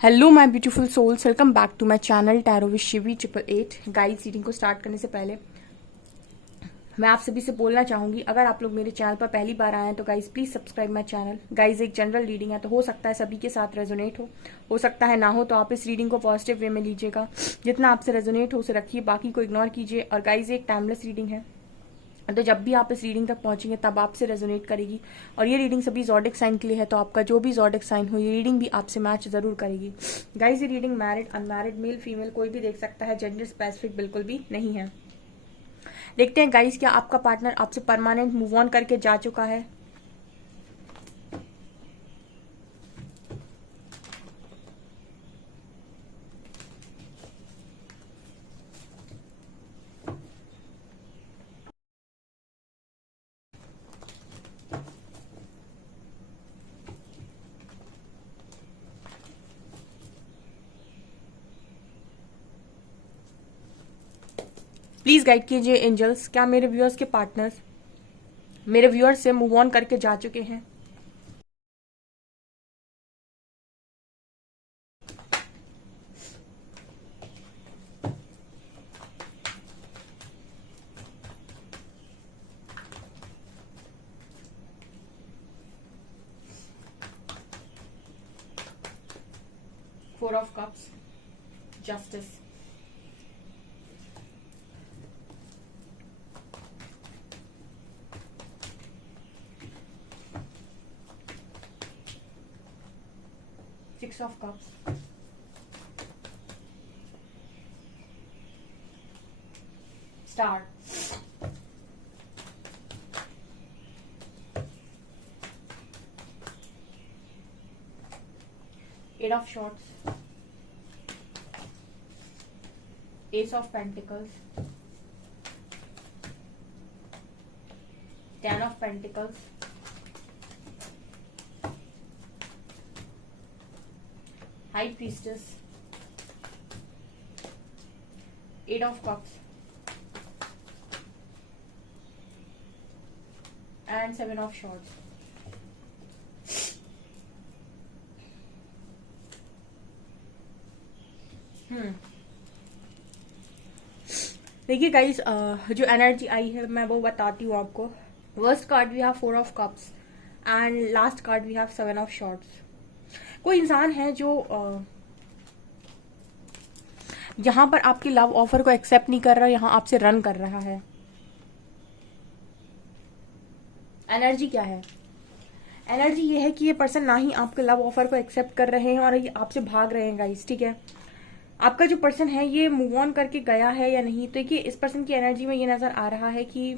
Hello my beautiful souls, welcome back to my channel tarot with Shivi 888। Guys, reading को start करने से पहले मैं आप सभी से बोलना चाहूंगी, अगर आप लोग मेरे चैनल पर पहली बार आए हैं तो guys please subscribe my channel. Guys, एक जनरल रीडिंग है तो हो सकता है सभी के साथ रेजोनेट हो सकता है ना हो, तो आप इस रीडिंग को पॉजिटिव वे में लीजिएगा। जितना आपसे रेजोनेट हो उसे रखिए, बाकी को इग्नोर कीजिए। और गाइस, एक टाइमलेस रीडिंग है तो जब भी आप इस रीडिंग तक पहुंचेंगे तब आपसे रेजोनेट करेगी। और ये रीडिंग सभी ज़ोडिक साइन के लिए है, तो आपका जो भी ज़ोडिक साइन हो ये रीडिंग भी आपसे मैच जरूर करेगी। गाइस, ये reading married unmarried male female कोई भी देख सकता है, जेंडर स्पेसिफिक बिल्कुल भी नहीं है। देखते हैं गाइस, क्या आपका पार्टनर आपसे परमानेंट मूव ऑन करके जा चुका है? प्लीज गाइड कीजिए एंजल्स, क्या मेरे व्यूअर्स के पार्टनर्स मेरे व्यूअर्स से मूव ऑन करके जा चुके हैं? Four of cups, justice, six of cups, star, eight of swords, ace of pentacles, ten of pentacles, high priestess, eight of cups and seven of swords. देखिए guys, जो energy आई है मैं वो बताती हूँ आपको। First card we have four of cups and last card we have seven of swords. कोई इंसान है जो यहाँ पर आपकी लव ऑफर को एक्सेप्ट नहीं कर रहा, यहाँ आपसे रन कर रहा है। एनर्जी क्या है? एनर्जी ये है कि ये पर्सन ना ही आपके लव ऑफर को एक्सेप्ट कर रहे हैं और ये आपसे भाग रहे हैं गाइस, ठीक है। आपका जो पर्सन है ये मूव ऑन करके गया है या नहीं, तो देखिए इस पर्सन की एनर्जी में ये नजर आ रहा है कि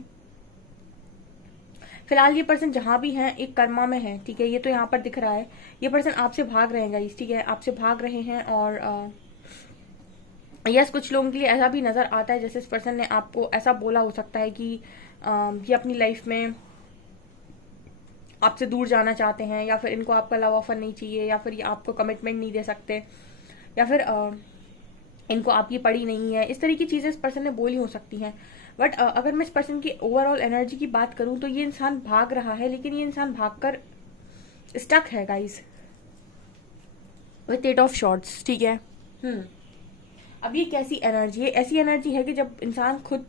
फिलहाल ये पर्सन जहां भी है एक कर्मा में है, ठीक है। ये तो यहाँ पर दिख रहा है, ये पर्सन आपसे भाग रहे हैं गाइस, ठीक है, आपसे भाग रहे हैं। और यस, कुछ लोगों के लिए ऐसा भी नजर आता है जैसे इस पर्सन ने आपको ऐसा बोला हो सकता है कि ये अपनी लाइफ में आपसे दूर जाना चाहते हैं, या फिर इनको आपका लव ऑफर नहीं चाहिए, या फिर ये आपको कमिटमेंट नहीं दे सकते, या फिर इनको आपकी पड़ी नहीं है। इस तरह की चीजें इस पर्सन ने बोली हो सकती हैं। बट अगर मैं इस पर्सन की ओवरऑल एनर्जी की बात करूं तो ये इंसान भाग रहा है, लेकिन ये इंसान भागकर स्टक है guys with eight of swords, ठीक है। अब ये कैसी एनर्जी है? ऐसी एनर्जी है कि जब इंसान खुद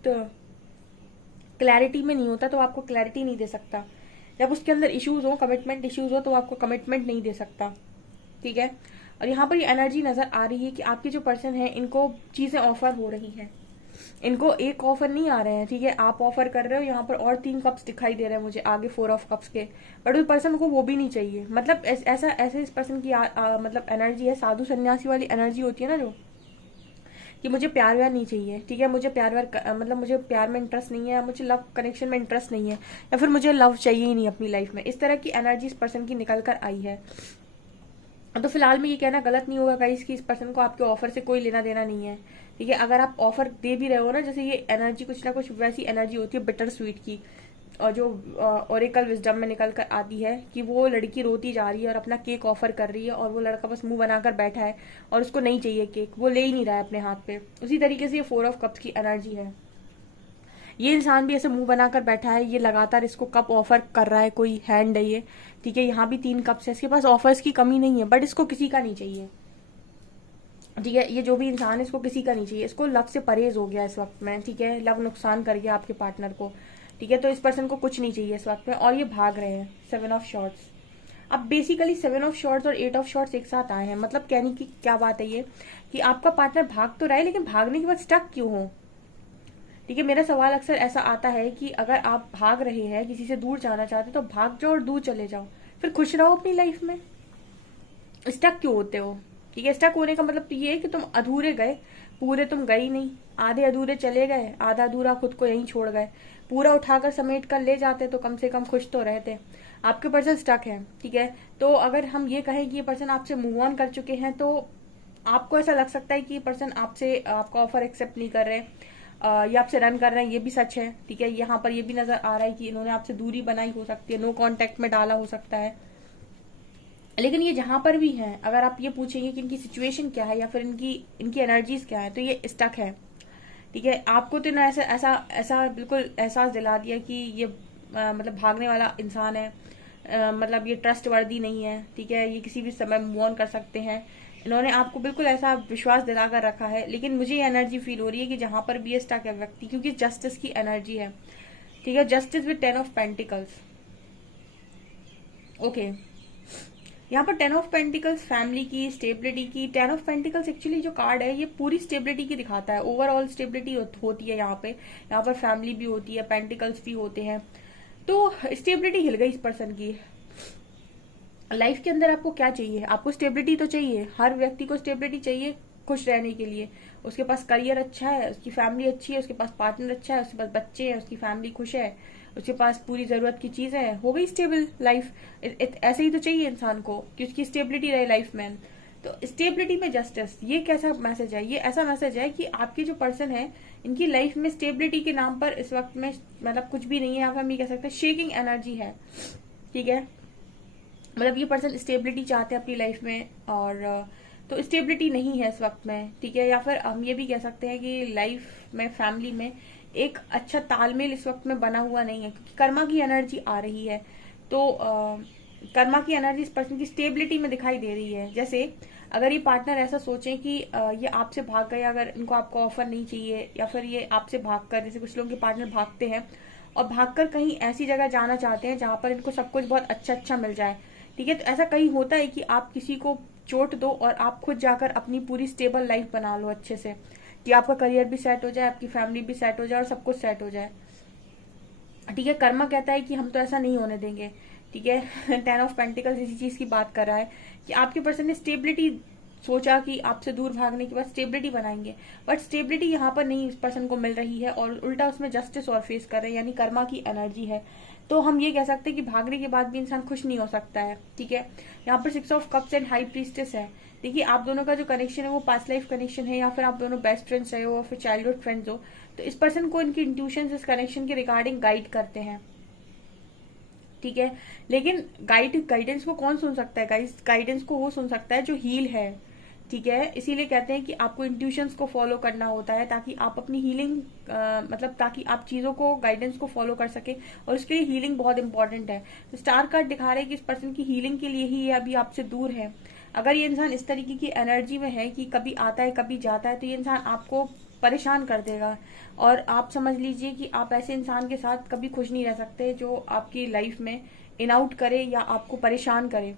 क्लैरिटी में नहीं होता तो आपको क्लैरिटी नहीं दे सकता। जब उसके अंदर इश्यूज हो, कमिटमेंट इश्यूज हो, तो आपको कमिटमेंट नहीं दे सकता, ठीक है। और यहाँ पर ये एनर्जी नजर आ रही है कि आपके जो पर्सन है इनको चीजें ऑफर हो रही हैं, इनको एक ऑफर नहीं आ रहे हैं, ठीक है। आप ऑफर कर रहे हो, यहाँ पर और तीन कप्स दिखाई दे रहे हैं मुझे आगे फोर ऑफ कप्स के, बट उस पर्सन को वो भी नहीं चाहिए। मतलब ऐसा ऐसे इस पर्सन की मतलब एनर्जी है, साधु सन्यासी वाली एनर्जी होती है ना, जो कि मुझे प्यार व्यार नहीं चाहिए, ठीक है। मुझे प्यार व्यार मतलब मुझे प्यार में इंटरेस्ट नहीं है, मुझे लव कनेक्शन में इंटरेस्ट नहीं है, या फिर मुझे लव चाहिए ही नहीं अपनी लाइफ में। इस तरह की एनर्जी इस पर्सन की निकल कर आई है। तो फिलहाल में ये कहना गलत नहीं होगा गाइस कि इस पर्सन को आपके ऑफर से कोई लेना देना नहीं है, ठीक है। अगर आप ऑफर दे भी रहे हो ना, जैसे ये एनर्जी कुछ ना कुछ वैसी एनर्जी होती है बिटर स्वीट की, और जो ओरेकल विजडम में निकल कर आती है कि वो लड़की रोती जा रही है और अपना केक ऑफर कर रही है, और वो लड़का बस मुंह बनाकर बैठा है और उसको नहीं चाहिए केक, वो ले ही नहीं रहा है अपने हाथ पे। उसी तरीके से ये फोर ऑफ कप्स की एनर्जी है। ये इंसान भी ऐसे मुंह बनाकर बैठा है, ये लगातार इसको कप ऑफर कर रहा है, कोई हैंड है ये, ठीक है। यहाँ भी तीन कप्स है, इसके पास ऑफर्स की कमी नहीं है, बट इसको किसी का नहीं चाहिए, ठीक है, ये जो भी इंसान है इसको किसी का नहीं चाहिए, इसको लव से परहेज हो गया इस वक्त में। ठीक है, लव नुकसान कर गया आपके पार्टनर को। ठीक है, तो इस पर्सन को कुछ नहीं चाहिए इस वक्त में, और ये भाग रहे हैं। 7 ऑफ शॉर्ट्स। अब बेसिकली 7 ऑफ शॉर्ट्स और 8 ऑफ शॉर्ट्स एक साथ आए हैं, मतलब कहने की क्या बात है ये, कि आपका पार्टनर भाग तो रहा है, लेकिन भागने के बाद स्टक क्यों हो। ठीक है, मेरा सवाल अक्सर ऐसा आता है कि अगर आप भाग रहे हैं, किसी से दूर जाना चाहते तो भाग जाओ और दूर चले जाओ, फिर खुश रहो अपनी लाइफ में। स्टक क्यों होते हो। ठीक है, स्टक होने का मतलब तो ये है कि तुम अधूरे गए, पूरे तुम गए ही नहीं, आधे अधूरे चले गए, आधा अधूरा खुद को यहीं छोड़ गए। पूरा उठाकर समेट कर ले जाते तो कम से कम खुश तो रहते। आपके पर्सन स्टक है। ठीक है, तो अगर हम ये कहें कि ये पर्सन आपसे मूव ऑन कर चुके हैं, तो आपको ऐसा लग सकता है कि ये पर्सन आपसे आपका ऑफर एक्सेप्ट नहीं कर रहे, ये आपसे रन कर रहे हैं, ये भी सच है। ठीक है, यहाँ पर ये भी नजर आ रहा है कि इन्होंने आपसे दूरी बनाई हो सकती है, नो कांटेक्ट में डाला हो सकता है। लेकिन ये जहां पर भी है, अगर आप ये पूछेंगे कि इनकी सिचुएशन क्या है या फिर इनकी इनकी एनर्जीज क्या है, तो ये स्टक है। ठीक है, आपको तो ना ऐसा ऐसा ऐसा बिल्कुल एहसास दिला दिया कि ये मतलब भागने वाला इंसान है, मतलब ये ट्रस्ट वर्दी नहीं है। ठीक है, ये किसी भी समय मूव ऑन कर सकते हैं। इन्होंने आपको बिल्कुल ऐसा विश्वास दिलाकर रखा है, लेकिन मुझे ये एनर्जी फील हो रही है कि जहां पर भी ये स्टक है व्यक्ति, क्योंकि जस्टिस की एनर्जी है। ठीक है, justice with 10 of pentacles. Okay, यहाँ पर 10 ऑफ पेंटिकल्स फैमिली की स्टेबिलिटी की। 10 ऑफ पेंटिकल्स एक्चुअली जो कार्ड है ये पूरी स्टेबिलिटी की दिखाता है, ओवरऑल स्टेबिलिटी होती है यहाँ पे। यहाँ पर फैमिली भी होती है, पेंटिकल्स भी होते हैं, तो स्टेबिलिटी हिल गई इस पर्सन की। लाइफ के अंदर आपको क्या चाहिए, आपको स्टेबिलिटी तो चाहिए, हर व्यक्ति को स्टेबिलिटी चाहिए खुश रहने के लिए। उसके पास करियर अच्छा है, उसकी फैमिली अच्छी है, उसके पास पार्टनर अच्छा है, उसके पास बच्चे हैं, उसकी फैमिली खुश है, उसके पास पूरी जरूरत की चीजें हैं, हो गई स्टेबल लाइफ। ऐसे ही तो चाहिए इंसान को कि उसकी स्टेबिलिटी रहे लाइफ में। तो स्टेबिलिटी में जस्टिस, ये कैसा मैसेज है, ये ऐसा मैसेज है कि आपके जो पर्सन है इनकी लाइफ में स्टेबिलिटी के नाम पर इस वक्त में मतलब कुछ भी नहीं है, आप हम ये कह सकते हैं शेकिंग एनर्जी है। ठीक है, मतलब ये पर्सन स्टेबिलिटी चाहते हैं अपनी लाइफ में, और तो स्टेबिलिटी नहीं है इस वक्त में। ठीक है, या फिर हम ये भी कह सकते हैं कि लाइफ में फैमिली में एक अच्छा तालमेल इस वक्त में बना हुआ नहीं है, क्योंकि कर्मा की एनर्जी आ रही है। तो कर्मा की एनर्जी इस पर्सन की स्टेबिलिटी में दिखाई दे रही है। जैसे अगर ये पार्टनर ऐसा सोचें कि ये आपसे भाग गए, अगर इनको आपको ऑफर नहीं चाहिए, या फिर ये आपसे भागकर, जैसे कुछ लोग के पार्टनर भागते हैं और भागकर कहीं ऐसी जगह जाना चाहते हैं जहां पर इनको सब कुछ बहुत अच्छा अच्छा मिल जाए। ठीक है, तो ऐसा कहीं होता है कि आप किसी को चोट दो और आप खुद जाकर अपनी पूरी स्टेबल लाइफ बना लो अच्छे से, कि आपका करियर भी सेट हो जाए, आपकी फैमिली भी सेट हो जाए और सब कुछ सेट हो जाए। ठीक है, कर्मा कहता है कि हम तो ऐसा नहीं होने देंगे। ठीक है, 10 ऑफ पेंटिकल्स इसी चीज की बात कर रहा है कि आपके पर्सन ने स्टेबिलिटी सोचा कि आपसे दूर भागने के बाद स्टेबिलिटी बनाएंगे, बट स्टेबिलिटी यहाँ पर नहीं इस पर्सन को मिल रही है, और उल्टा उसमें जस्टिस और फेस कर रहे हैं, यानी कर्मा की एनर्जी है। तो हम ये कह सकते हैं कि भागने के बाद भी इंसान खुश नहीं हो सकता है। ठीक है, यहाँ पर 6 of cups and high priestess है। देखिए, आप दोनों का जो कनेक्शन है वो पास्ट लाइफ कनेक्शन है, या फिर आप दोनों बेस्ट फ्रेंड्स रहे हो, फिर चाइल्डहुड फ्रेंड्स हो, तो इस पर्सन को इनकी इंट्यूशन इस कनेक्शन के रिगार्डिंग गाइड करते हैं। ठीक है, लेकिन गाइडेंस को कौन सुन सकता है गाइस, गाइडेंस को वो सुन सकता है जो हील है। ठीक है, इसीलिए कहते हैं कि आपको इंट्यूशंस को फॉलो करना होता है, ताकि आप अपनी हीलिंग मतलब ताकि आप चीजों को, गाइडेंस को फॉलो कर सके, और उसके लिए हीलिंग बहुत इंपॉर्टेंट है। तो स्टार कार्ड दिखा रहे हैं कि इस पर्सन की हीलिंग के लिए ही ये अभी आपसे दूर है। अगर ये इंसान इस तरीके की एनर्जी में है कि कभी आता है कभी जाता है, तो ये इंसान आपको परेशान कर देगा, और आप समझ लीजिए कि आप ऐसे इंसान के साथ कभी खुश नहीं रह सकते जो आपकी लाइफ में इन आउट करे या आपको परेशान करे।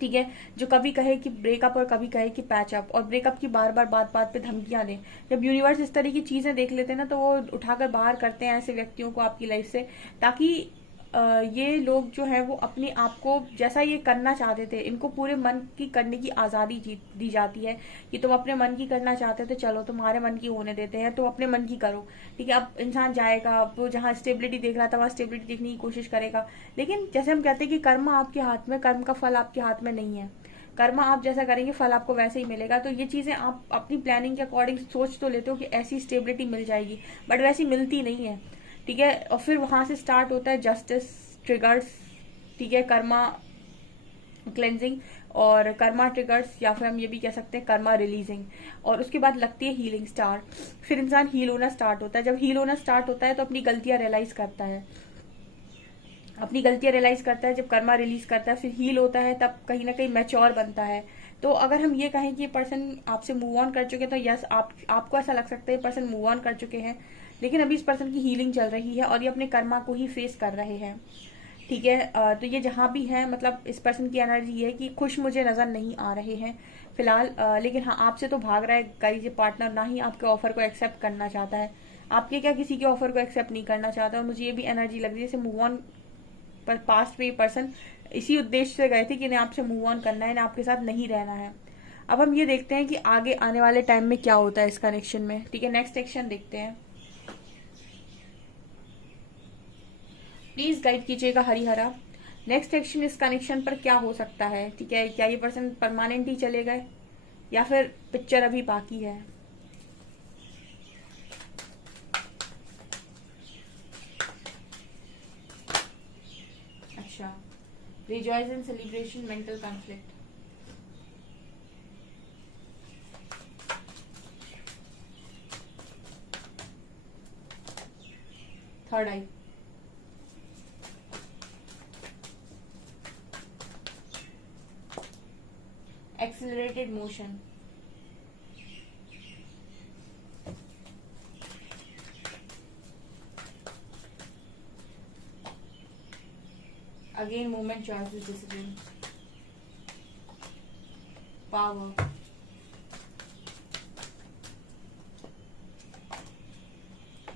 ठीक है, जो कभी कहे कि ब्रेकअप और कभी कहे कि पैचअप, और ब्रेकअप की बार बार बात बात पे धमकियां दें। जब यूनिवर्स इस तरह की चीजें देख लेते हैं ना, तो वो उठाकर बाहर करते हैं ऐसे व्यक्तियों को आपकी लाइफ से, ताकि ये लोग जो है वो अपने आप को जैसा ये करना चाहते थे, इनको पूरे मन की करने की आजादी दी जाती है कि तुम अपने मन की करना चाहते थे, चलो तुम्हारे मन की होने देते हैं, तो अपने मन की करो। ठीक है, अब इंसान जाएगा, अब वो जहाँ स्टेबिलिटी देख रहा था वहां स्टेबिलिटी देखने की कोशिश करेगा, लेकिन जैसे हम कहते हैं कि कर्म आपके हाथ में, कर्म का फल आपके हाथ में नहीं है। कर्म आप जैसा करेंगे फल आपको वैसे ही मिलेगा। तो ये चीजें आप अपनी प्लानिंग के अकॉर्डिंग सोच तो लेते हो कि ऐसी स्टेबिलिटी मिल जाएगी, बट वैसी मिलती नहीं है। ठीक है, और फिर वहां से स्टार्ट होता है जस्टिस ट्रिगर्स। ठीक है, कर्मा क्लेंजिंग और कर्मा ट्रिगर्स, या फिर हम ये भी कह सकते हैं कर्मा रिलीजिंग, और उसके बाद लगती है हीलिंग स्टार। फिर इंसान हील होना स्टार्ट होता है। जब हील होना स्टार्ट होता है तो अपनी गलतियां रियलाइज करता है, अपनी गलतियां रियलाइज करता है। जब कर्मा रिलीज करता है फिर हील होता है, तब कहीं ना कहीं मैच्योर बनता है। तो अगर हम ये कहें कि ये पर्सन आपसे मूव ऑन कर चुके, तो यस, आपको ऐसा लग सकता है ये पर्सन मूव ऑन कर चुके हैं, लेकिन अभी इस पर्सन की हीलिंग चल रही है और ये अपने कर्मा को ही फेस कर रहे हैं। ठीक है, तो ये जहाँ भी है, मतलब इस पर्सन की एनर्जी ये है कि खुश मुझे नजर नहीं आ रहे हैं फिलहाल, लेकिन हाँ, आपसे तो भाग रहा है गाइस ये पार्टनर, ना ही आपके ऑफर को एक्सेप्ट करना चाहता है, आपके क्या किसी के ऑफर को एक्सेप्ट नहीं करना चाहता। और मुझे ये भी एनर्जी लग रही है जैसे मूव ऑन पर पास्ट में ये पर्सन इसी उद्देश्य से गए थे कि इन्हें आपसे मूव ऑन करना है, इन्हें आपके साथ नहीं रहना है। अब हम ये देखते हैं कि आगे आने वाले टाइम में क्या होता है इस कनेक्शन में। ठीक है, नेक्स्ट एक्शन देखते हैं। प्लीज गाइड कीजिएगा हरिहरा, नेक्स्ट एक्शन इस कनेक्शन पर क्या हो सकता है। ठीक है, क्या ये पर्सन परमानेंट ही चले गए या फिर पिक्चर अभी बाकी है। अच्छा, rejoice and celebration, mental conflict, third I, accelerated motion, again movement, choices, discipline, power,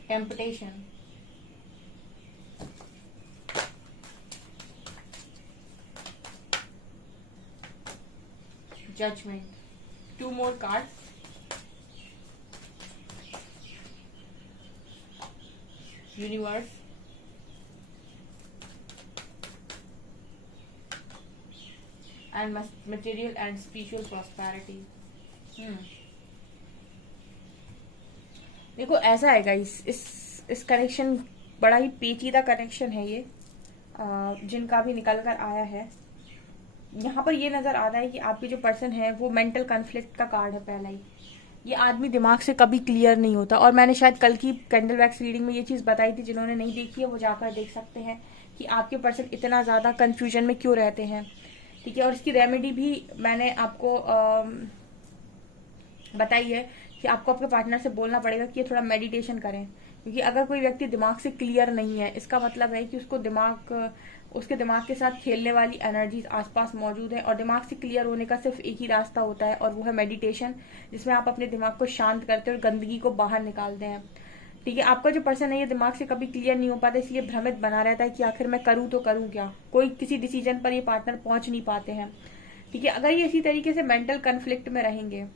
temptation, judgment. Two more cards. Universe, and material and spiritual prosperity. देखो ऐसा है गाइस, इस कनेक्शन बड़ा ही पेचीदा कनेक्शन है ये, जिनका भी निकल कर आया है। यहाँ पर ये नजर आ रहा है कि आपके जो पर्सन है वो मेंटल कॉन्फ्लिक्ट का कार्ड है पहला ही। ये आदमी दिमाग से कभी क्लियर नहीं होता, और मैंने शायद कल की कैंडल वैक्स रीडिंग में ये चीज बताई थी, जिन्होंने नहीं देखी है वो जाकर देख सकते हैं कि आपके पर्सन इतना ज्यादा कंफ्यूजन में क्यों रहते हैं। ठीक है, और इसकी रेमेडी भी मैंने आपको बताई है कि आपको अपने पार्टनर से बोलना पड़ेगा कि ये थोड़ा मेडिटेशन करें, क्योंकि अगर कोई व्यक्ति दिमाग से क्लियर नहीं है, इसका मतलब है कि उसके दिमाग के साथ खेलने वाली एनर्जीज आसपास मौजूद है, और दिमाग से क्लियर होने का सिर्फ एक ही रास्ता होता है, और वो है मेडिटेशन, जिसमें आप अपने दिमाग को शांत करते हैं और गंदगी को बाहर निकालते हैं। ठीक है, आपका जो पर्सन है ये दिमाग से कभी क्लियर नहीं हो पाता, इसलिए भ्रमित बना रहता है कि आखिर मैं करूं तो करूं क्या, कोई किसी डिसीजन पर ये पार्टनर पहुंच नहीं पाते हैं। ठीक है, अगर ये इसी तरीके से मेंटल कन्फ्लिक्ट में रहेंगे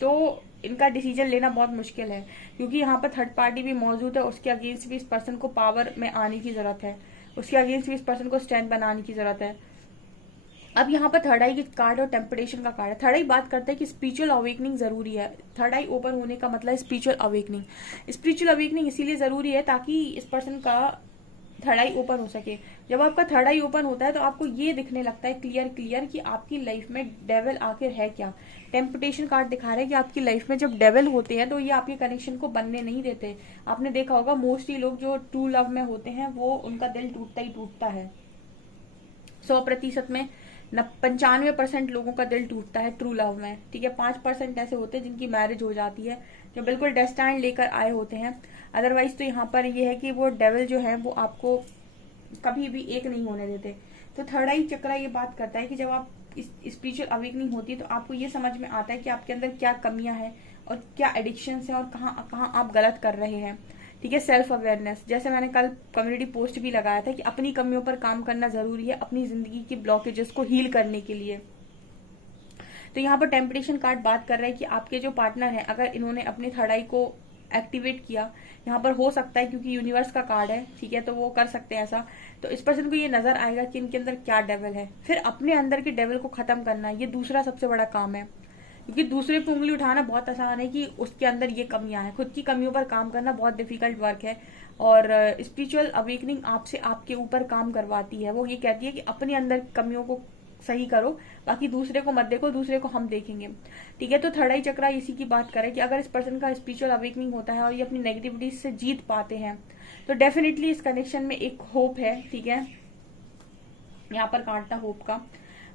तो इनका डिसीजन लेना बहुत मुश्किल है, क्योंकि यहाँ पर थर्ड पार्टी भी मौजूद है, उसके अगेंस्ट भी इस पर्सन को पावर में आने की जरूरत है, उसके अगेंस्ट भी इस पर्सन को स्टैंड बनाने की जरूरत है। अब यहाँ पर थर्ड आई की कार्ड और टेम्पटेशन का कार्ड है। थर्ड आई बात करता है कि स्पिरिचुअल अवेकनिंग जरूरी है। थर्ड आई ओपन होने का मतलब स्पिरिचुअल अवेकनिंग। स्पिरिचुअल अवेकनिंग इसीलिए जरूरी है ताकि इस पर्सन का थर्ड आई ओपन हो सके। जब आपका थर्ड आई ओपन होता है तो आपको ये दिखने लगता है क्लियर कि आपकी लाइफ में डेविल आखिर है क्या। टेम्पटेशन कार्ड दिखा रहा है कि आपकी लाइफ में जब डेविल होते हैं तो ये आपके कनेक्शन को बनने नहीं देते। आपने देखा होगा मोस्टली लोग जो ट्रू लव में होते हैं वो उनका दिल टूटता ही टूटता है। 100% में 95% लोगों का दिल टूटता है ट्रू लव में। ठीक है, 5% ऐसे होते हैं जिनकी मैरिज हो जाती है, जो बिल्कुल डेस्टाइन लेकर आए होते हैं। अदरवाइज तो यहाँ पर ये है कि वो डेविल जो है वो आपको कभी भी एक नहीं होने देते। तो थर्ड आई चक्रा ये बात करता है कि जब आप स्पिरिचुअल अवेकनिंग होती है तो आपको ये समझ में आता है कि आपके अंदर क्या कमियां हैं और क्या एडिक्शंस हैं और कहाँ कहाँ आप गलत कर रहे हैं। ठीक है, सेल्फ अवेयरनेस, जैसे मैंने कल कम्युनिटी पोस्ट भी लगाया था कि अपनी कमियों पर काम करना जरूरी है अपनी जिंदगी की ब्लॉकेजेस को हील करने के लिए। तो यहाँ पर टेम्पटेशन कार्ड बात कर रहा है कि आपके जो पार्टनर हैं अगर इन्होंने अपने थर्ड आई को एक्टिवेट किया, यहाँ पर हो सकता है क्योंकि यूनिवर्स का कार्ड है, ठीक है, तो वो कर सकते हैं ऐसा। तो इस पर्सन को ये नजर आएगा कि इनके अंदर क्या डेविल है। फिर अपने अंदर के डेविल को खत्म करना, ये दूसरा सबसे बड़ा काम है, क्योंकि दूसरे पे उंगली उठाना बहुत आसान है कि उसके अंदर ये कमियां हैं, खुद की कमियों पर काम करना बहुत डिफिकल्ट वर्क है। और स्पिरिचुअल अवेकनिंग आपसे आपके ऊपर काम करवाती है। वो ये कहती है कि अपने अंदर कमियों को सही करो, बाकी दूसरे को मत देखो, दूसरे को हम देखेंगे। ठीक है, तो थर्ड आई चक्रा इसी की बात करे कि अगर इस पर्सन का स्पिरिचुअल अवेकनिंग होता है और ये अपनी नेगेटिविटी से जीत पाते हैं तो डेफिनेटली इस कनेक्शन में एक होप है। ठीक है, यहाँ पर कांटा होप का,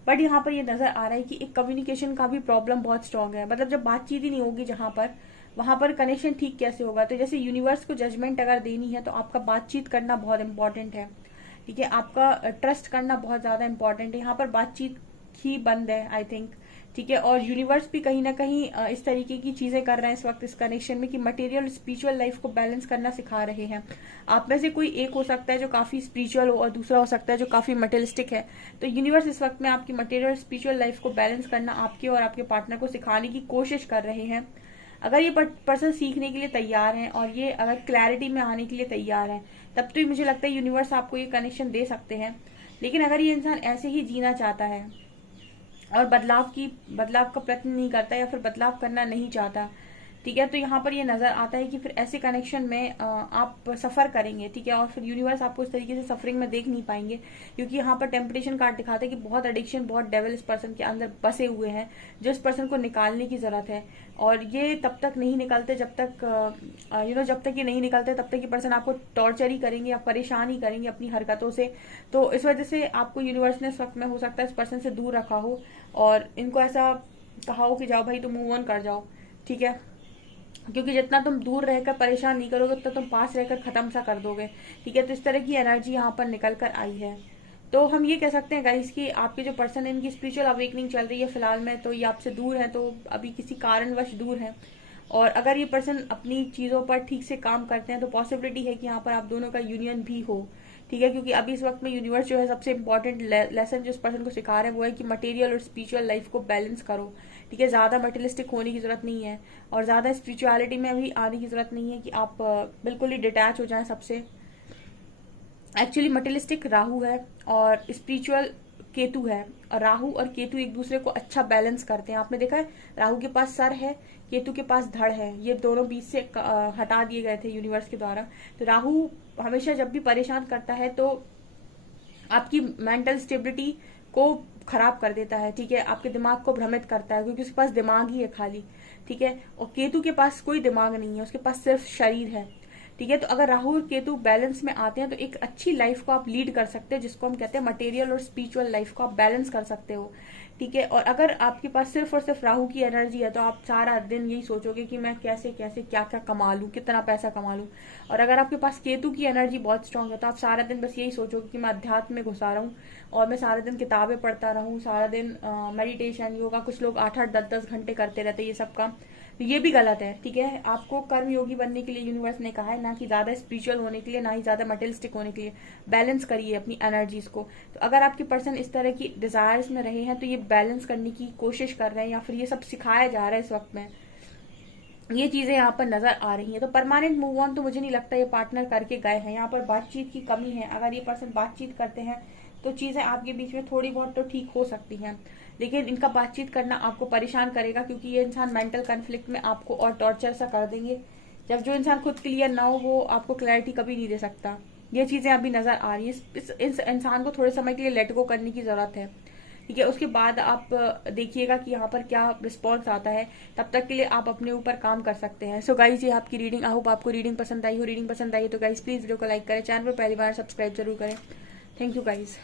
बट यहाँ पर ये नजर आ रहा है कि एक कम्युनिकेशन का भी प्रॉब्लम बहुत स्ट्रांग है। मतलब जब बातचीत ही नहीं होगी जहां पर, वहां पर कनेक्शन ठीक कैसे होगा। तो जैसे यूनिवर्स को जजमेंट अगर देनी है तो आपका बातचीत करना बहुत इंपॉर्टेंट है, ठीक है। आपका ट्रस्ट करना बहुत ज्यादा इंपॉर्टेंट है। यहाँ पर बातचीत ही बंद है आई थिंक, ठीक है। और यूनिवर्स भी कहीं ना कहीं इस तरीके की चीजें कर रहे हैं इस वक्त इस कनेक्शन में कि मटेरियल और स्पिरिचुअल लाइफ को बैलेंस करना सिखा रहे हैं। आप में से कोई एक हो सकता है जो काफी स्पिरिचुअल हो और दूसरा हो सकता है जो काफी मटेरियलिस्टिक है। तो यूनिवर्स इस वक्त में आपकी मटेरियल और स्पिरिचुअल लाइफ को बैलेंस करना आपके और आपके पार्टनर को सिखाने की कोशिश कर रहे हैं। अगर ये पर्सन सीखने के लिए तैयार है और ये अगर क्लैरिटी में आने के लिए तैयार है, तब तो मुझे लगता है यूनिवर्स आपको ये कनेक्शन दे सकते हैं। लेकिन अगर ये इंसान ऐसे ही जीना चाहता है और बदलाव का प्रयत्न नहीं करता या फिर बदलाव करना नहीं चाहता, ठीक है, तो यहाँ पर ये नजर आता है कि फिर ऐसे कनेक्शन में आप सफर करेंगे, ठीक है। और फिर यूनिवर्स आपको इस तरीके से सफरिंग में देख नहीं पाएंगे, क्योंकि यहाँ पर टेम्पटेशन कार्ड दिखाता है कि बहुत एडिक्शन, बहुत डेविल इस पर्सन के अंदर बसे हुए हैं, जो इस पर्सन को निकालने की जरूरत है। और ये तब तक नहीं निकलते जब तक जब तक ये नहीं निकलते तब तक ये पर्सन आपको टॉर्चर ही करेंगे या परेशान ही करेंगे अपनी हरकतों से। तो इस वजह से आपको यूनिवर्स ने इस वक्त में हो सकता है इस पर्सन से दूर रखा हो और इनको ऐसा कहा हो कि जाओ भाई तुम मूव ऑन कर जाओ, ठीक है। क्योंकि जितना तुम दूर रहकर परेशान नहीं करोगे उतना तुम पास रहकर खत्म सा कर दोगे, ठीक है। तो इस तरह की एनर्जी यहाँ पर निकल कर आई है। तो हम ये कह सकते हैं गाइस कि आपके जो पर्सन है इनकी स्पिरिचुअल अवेकनिंग चल रही है फिलहाल में, तो ये आपसे दूर है, तो अभी किसी कारणवश दूर है। और अगर ये पर्सन अपनी चीजों पर ठीक से काम करते हैं तो पॉसिबिलिटी है कि यहाँ पर आप दोनों का यूनियन भी हो, ठीक है। क्योंकि अभी इस वक्त में यूनिवर्स जो है सबसे इंपॉर्टेंट लेसन जो इस पर्सन को सिखा रहा है वो है कि मटेरियल और स्पिरिचुअल लाइफ को बैलेंस करो, ठीक है। ज्यादा मटेरियलिस्टिक होने की जरूरत नहीं है और ज्यादा स्पिरिचुअलिटी में भी आने की जरूरत नहीं है कि आप बिल्कुल ही डिटैच हो जाएं सबसे। एक्चुअली मटेरियलिस्टिक राहु है और स्पिरिचुअल केतु है, और राहु और केतु एक दूसरे को अच्छा बैलेंस करते हैं। आपने देखा है राहु के पास सर है, केतु के पास धड़ है, ये दोनों बीच से हटा दिए गए थे यूनिवर्स के द्वारा। तो राहु हमेशा जब भी परेशान करता है तो आपकी मेंटल स्टेबिलिटी को खराब कर देता है, ठीक है। आपके दिमाग को भ्रमित करता है क्योंकि उसके पास दिमाग ही है खाली, ठीक है। और केतु के पास कोई दिमाग नहीं है, उसके पास सिर्फ शरीर है, ठीक है। तो अगर राहु और केतु बैलेंस में आते हैं तो एक अच्छी लाइफ को आप लीड कर सकते हैं, जिसको हम कहते हैं मटेरियल और स्पिरिचुअल लाइफ को आप बैलेंस कर सकते हो, ठीक है। और अगर आपके पास सिर्फ और सिर्फ राहु की एनर्जी है तो आप सारा दिन यही सोचोगे कि मैं कैसे कैसे क्या क्या कमा लूं, कितना पैसा कमा लूं। और अगर आपके पास केतु की एनर्जी बहुत स्ट्रांग है तो आप सारा दिन बस यही सोचोगे कि मैं अध्यात्म में घुसा रहा हूँ और मैं सारा दिन किताबें पढ़ता रहूं, सारा दिन मेडिटेशन, योगा, कुछ लोग 8-8, 10-10 घंटे करते रहते हैं ये सब काम। तो ये भी गलत है, ठीक है। आपको कर्म योगी बनने के लिए यूनिवर्स ने कहा है, ना कि ज्यादा स्पिरिचुअल होने के लिए, ना ही ज्यादा मटेरियलिस्टिक होने के लिए। बैलेंस करिए अपनी एनर्जीज को। तो अगर आपके पर्सन इस तरह की डिजायर्स में रहे हैं तो ये बैलेंस करने की कोशिश कर रहे हैं या फिर ये सब सिखाया जा रहा है इस वक्त में, ये चीजें यहाँ पर नजर आ रही हैं। तो परमानेंट मूव ऑन तो मुझे नहीं लगता ये पार्टनर करके गए हैं। यहाँ पर बातचीत की कमी है। अगर ये पर्सन बातचीत करते हैं तो चीजें आपके बीच में थोड़ी बहुत तो ठीक हो सकती हैं, लेकिन इनका बातचीत करना आपको परेशान करेगा क्योंकि ये इंसान मेंटल कन्फ्लिक्ट में आपको और टॉर्चर सा कर देंगे। जब जो इंसान खुद क्लियर ना हो वो आपको क्लैरिटी कभी नहीं दे सकता। ये चीजें अभी नजर आ रही है। इस इंसान को थोड़े समय के लिए लेट गो करने की जरूरत है, ठीक है। उसके बाद आप देखिएगा कि यहाँ पर क्या रिस्पॉन्स आता है। तब तक के लिए आप अपने ऊपर काम कर सकते हैं। सो गाइज ये आपकी रीडिंग, आई होप आपको रीडिंग पसंद आई हो। रीडिंग पसंद आई तो गाइज प्लीज वीडियो को लाइक करें, चैनल पर पहली बार सब्सक्राइब जरूर करें। Thank you guys.